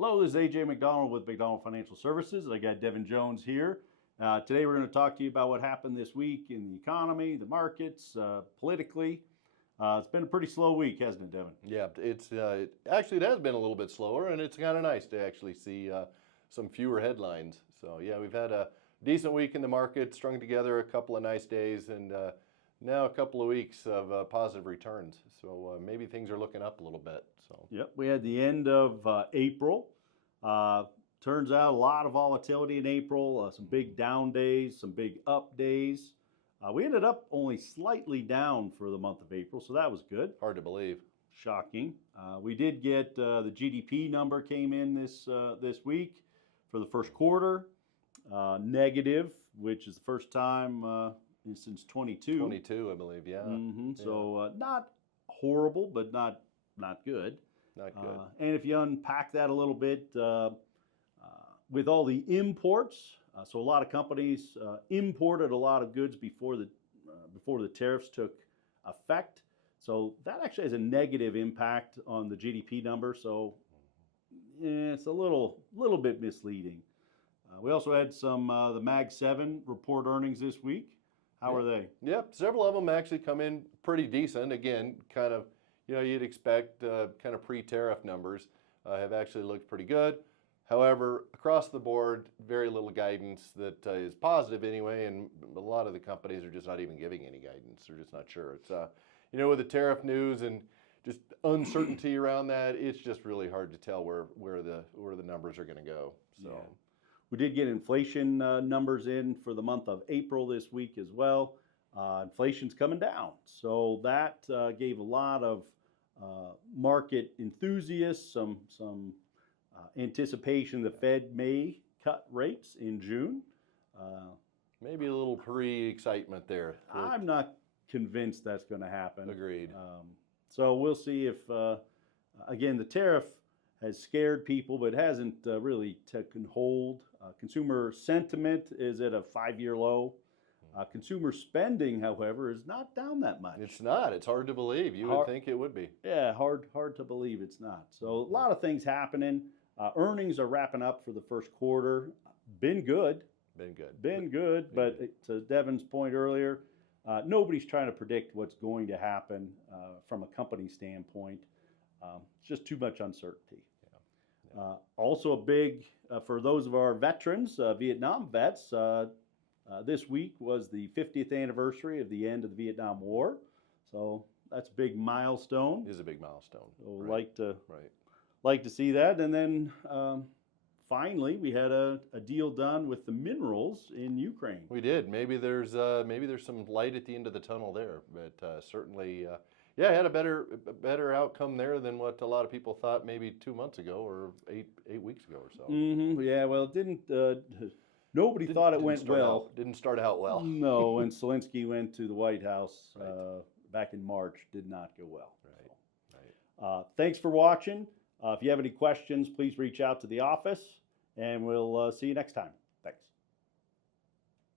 Hello, this is AJ Macdonald with Macdonald Financial Services. I got Devin Jones here. Today we're going to talk to you about what happened this week in the economy, the markets, politically. It's been a pretty slow week, hasn't it, Devin? Yeah, it has been a little bit slower, and it's kind of nice to actually see some fewer headlines. So yeah, we've had a decent week in the market, strung together a couple of nice days, and now a couple of weeks of positive returns. So maybe things are looking up a little bit. So yep, we had the end of April. Turns out a lot of volatility in April, some big down days, some big up days. We ended up only slightly down for the month of April, so that was good. Hard to believe. Shocking. We did get the GDP number came in this week for the first quarter, negative, which is the first time since 22. 22, I believe, yeah. Mm-hmm. Yeah. So not horrible, but not good. Not good. And if you unpack that a little bit, with all the imports, so a lot of companies imported a lot of goods before the tariffs took effect. So that actually has a negative impact on the GDP number. So yeah, it's a little bit misleading. We also had some the Mag 7 report earnings this week. How are they? Yep, several of them actually come in pretty decent. Again, kind of, you'd expect kind of pre-tariff numbers have actually looked pretty good. However, across the board, very little guidance that is positive anyway, and a lot of the companies are just not even giving any guidance. They're just not sure. It's with the tariff news and just uncertainty around that, it's just really hard to tell where the numbers are going to go. So. Yeah. We did get inflation numbers in for the month of April this week as well. Inflation's coming down, so that gave a lot of market enthusiasts some anticipation the Fed may cut rates in June. Maybe a little pre-excitement there. I'm not convinced that's going to happen. Agreed. So we'll see if, again, the tariff has scared people, but hasn't really taken hold. Consumer sentiment is at a 5-year low. Consumer spending, however, is not down that much. It's not. It's hard to believe. You would think it would be. Yeah, hard to believe it's not. So a lot of things happening. Earnings are wrapping up for the first quarter. Been good. Been good. But to Devin's point earlier, nobody's trying to predict what's going to happen from a company standpoint. It's just too much uncertainty. Yeah. Also a big, for those of our veterans, Vietnam vets, this week was the 50th anniversary of the end of the Vietnam War. So that's a big milestone. It is a big milestone. So like to see that. And then finally, we had a deal done with the minerals in Ukraine. We did. Maybe there's some light at the end of the tunnel there, but certainly, had a better outcome there than what a lot of people thought maybe 2 months ago or eight weeks ago or so. Mm-hmm. Yeah, well, it didn't. Nobody thought it went well. Didn't start out well. No, when Zelensky went to the White House back in March, did not go well. Right. Thanks for watching. If you have any questions, please reach out to the office, and we'll see you next time. Thanks.